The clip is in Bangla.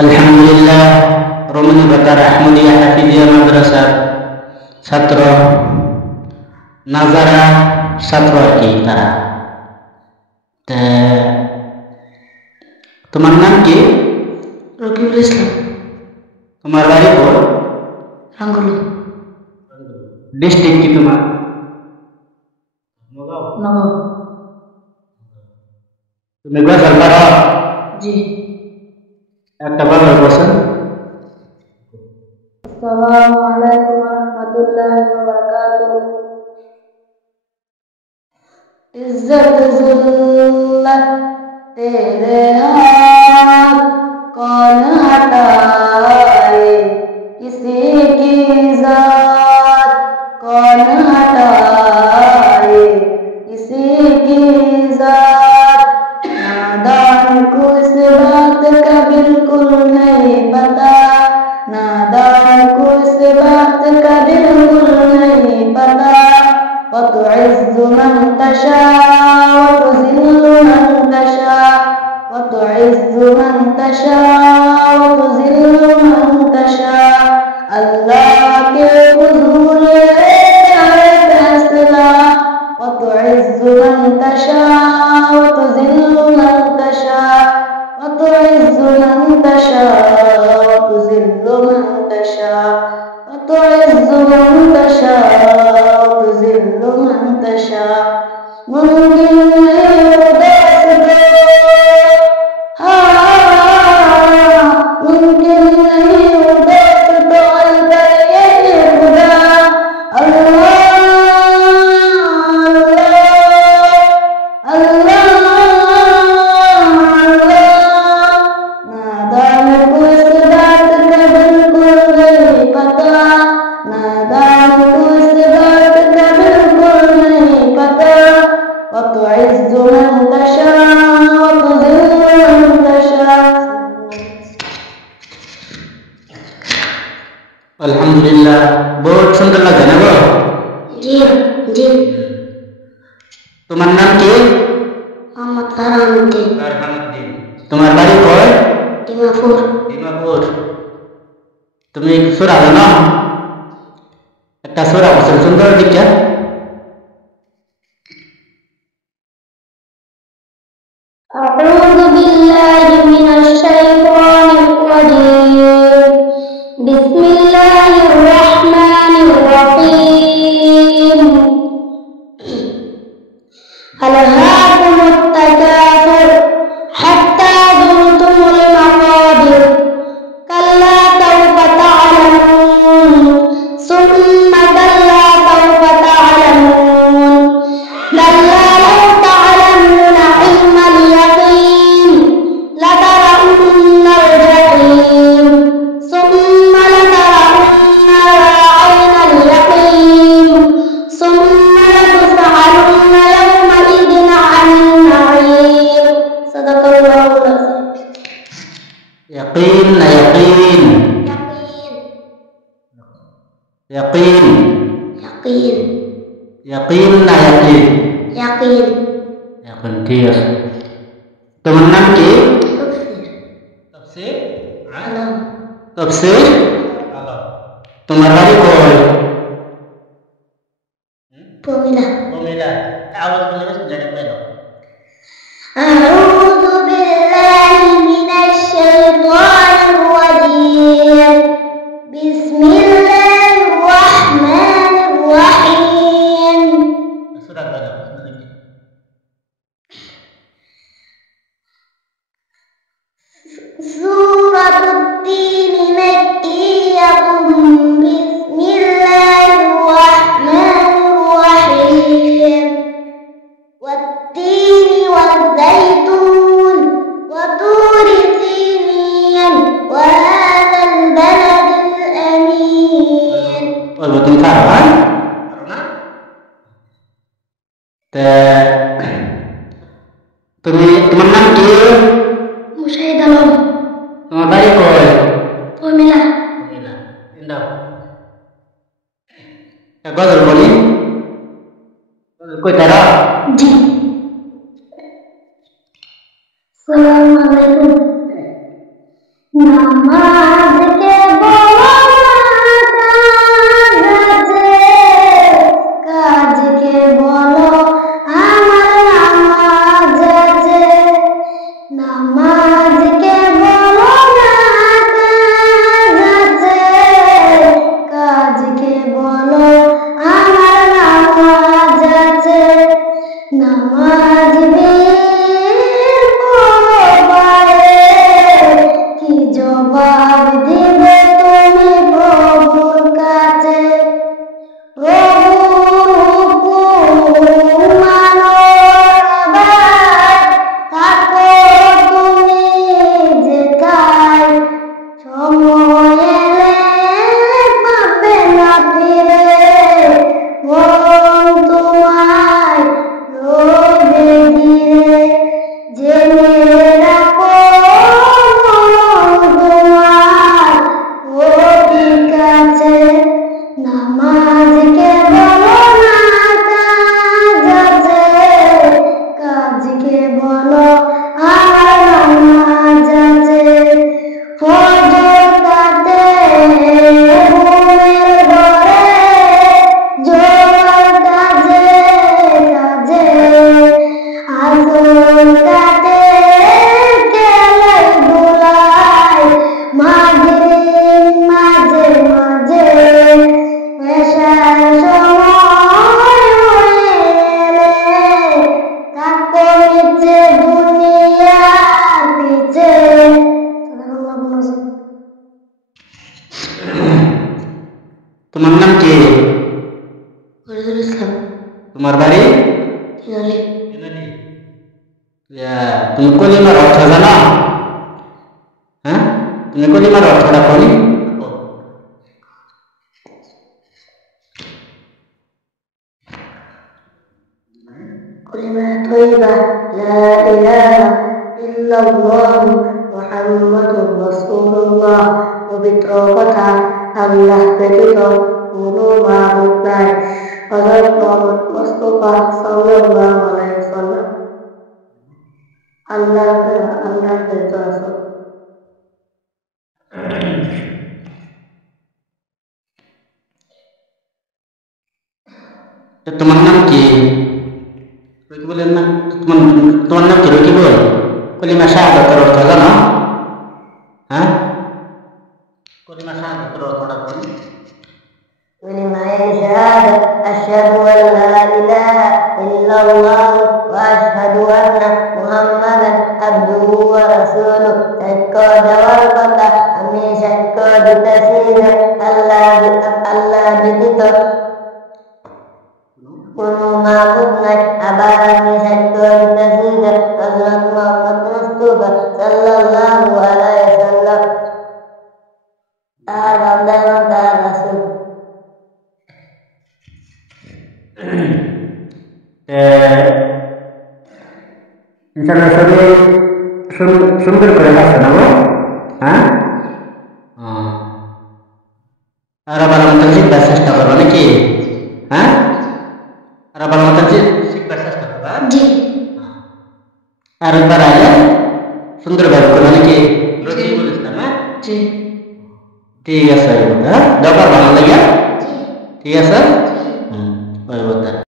আলহামদুলিল্লাহ রমণী বাজার আহমদিয়া হাফিজিয়া মাদ্রাসার ছাত্র নাজারা ছাত্র আর কি তারা। তোমার নাম কি? রকিবুল ইসলাম। তোমার বাড়ি কোন? রাঙ্গুলো। ডিস্ট্রিক্ট কি তোমার? নগাঁও। তুমি গজল পারো? জি। একটা গজল বলছেন। আসসালামু আলাইকুম ওয়া রাহমাতুল্লাহি ওয়া বারাকাতুহু। इज्जत ज़िल्लत तेरे हाथ कौन हटाए, किसी की ज़ात कौन हटाए, किसी की ज़ात। नादान को इस बात का बिल्कुल नहीं पता, नादान को इस बात का बिल्कुल नहीं पता। وتعز من تشاء وتذل من تشاء، وتعز من تشاء وتذل من تشاء। अल्लाह के हुजूर है फैसला। وتعز من تشاء وتذل من تشاء، وتعز من تشاء وتذل من تشاء، وتعز من تشاء وتذل من تشاء। मुमकिन नहीं वो दोस्तों, हाँ मुमकिन नहीं वो दोस्तों, अल्लाह ये खुदा अल्लाह अल्लाह अल्लाह। नादान को इस बात का बिल्कुल नहीं पता, नादान को इस बात का बिल्कुल नहीं पता। وتعز من تشاء وتذل من تشاء। আলহামদুলিল্লাহ, বহুত সুন্দর লাগে না গো? জি জি। তোমার নাম কি? মোহাম্মদ ফারহানুদ্দিন। ফারহানুদ্দিন। তোমার বাড়ি কই? ডিমাপুর। ডিমাপুর। তুমি সূরা জানো? একটা সূরা বলছেন সুন্দর দিকটা। أعوذ بالله من الشيطان الرجيم. بسم الله الرحمن الرحيم. ألهاكم التكاثر حتى زرتم المقابر، كلا سوف تعلمون ثم كلا سوف تعلمون، كلا لو تعلمون علم اليقين لترون الجحيم ثم لترونها عين اليقين ثم لتسألن يومئذ عن النعيم. صدق الله العظيم. يقين না يقين؟ يقين يقين يقين يقين না يقين? يقين। এখন ঠিক আছে। তোমার নাম কি? تفسير তাফসীর علم তাফসীর আলম। তোমার বাড়ি কই? بوميلة. কুমিল্লা। আওয়াজ বলে যেটা কইলো। أعوذ بالله من الشيطان الرجيم. بسم الله الرحمن الرحيم. সূরা কইলো। سورة التين مكية. بسم الله الرحمن الرحيم. والتين والزيتون وطور سينين وهذا البلد الأمين. বলবো তুমি পারো? হ্যাঁ পারো না? তুমি তোমার নাম কি? مشاهد الأم. তোমার বাড়ি কই? بوميلة. কুমিল্লা। ইন্দাও একটা গজল বলি। গজল কই তারা? जी। السلام عليكم. নামাজকে বলো না কাজ আছে, কাজকে বলো আমার নামাজ আছে। নামাজকে বলো না কাজ আছে, কাজকে বলো আমার নামাজ আছে। নামাজ কি জবাব দিবে তুমি প্রভুর কাছে? প্রভুর হুকুম মানো এবার, থাকো তুমি যেথায়, সময় এলে পাবে না ফিরে, মন তোমায় রোদে ঘিরে। জেনে রাখো মন তোমার ঠিক আছে। নামাজকে বলো না কাজ আছে, কাজকে বলো আমার নামাজ আছে। ফজর কাটে ঘুমের ঘরে, জোয়ার কাজে কাজে, আসর কাটে খেলায় ধুলায়, মাগরিব মাঝে মাঝে, এশার সময় হয়ে এলে থাকো নিচে দুনিয়ার পিছে। তোমার নাম কি? ফরিদুল ইসলাম। তোমার বাড়ি? তিনালি। তুমি কলিমার অর্থ জানো? হ্যাঁ, তুমি কলিমার অর্থটা বলি। كلمة طيبة لا إله إلا الله محمد رسول الله। পবিত্র কথা, আল্লাহ ব্যতীত কোনো মাবুদ নাই, হযরত মুহাম্মদ মুস্তাফা সাল্লাল্লাহু আলাইহি ওয়াসাল্লাম আল্লাহর প্রেরিত রাসূল। তোমার নাম কি? রকিবুলের নাম? তোমার নাম কি রকিবুল? কলিমা শাহাদাতের অর্থ জানো? হ্যাঁ, কলিমা শাহাদাতের অর্থটা বলি। كلمة شهادة أشهد أن لا إله إلا الله وأشهد أن محمدا عبده ورسوله। সাক্ষ্য দেওয়ার কথা, আমি সাক্ষ্য দিতেছি যে আল্লাহ ব্যতীত কোনো মাবুদ নাই। আবার আমি সাক্ষ্য দিতেছি যে হযরত মুহাম্মদ মুস্তাফা সাল্লাল্লাহু আলাইহি ওয়াসাল্লাম তার বান্দা এবং তার রাসূল। ইনশাআল্লাহ সবাই সুন্দর করে ভাষা নেব। হ্যাঁ, আর ভালো মতন শিখবার চেষ্টা করবো নাকি? হ্যাঁ, আর ভালো মতন শিখবার চেষ্টা করবা। জি। আর একবার আগে সুন্দর ভাবে করবো নাকি? রকিবুল ইসলাম। হ্যাঁ, জি। ঠিক আছে। হ্যাঁ, দরকার ভালো লাগে। জি। ঠিক আছে।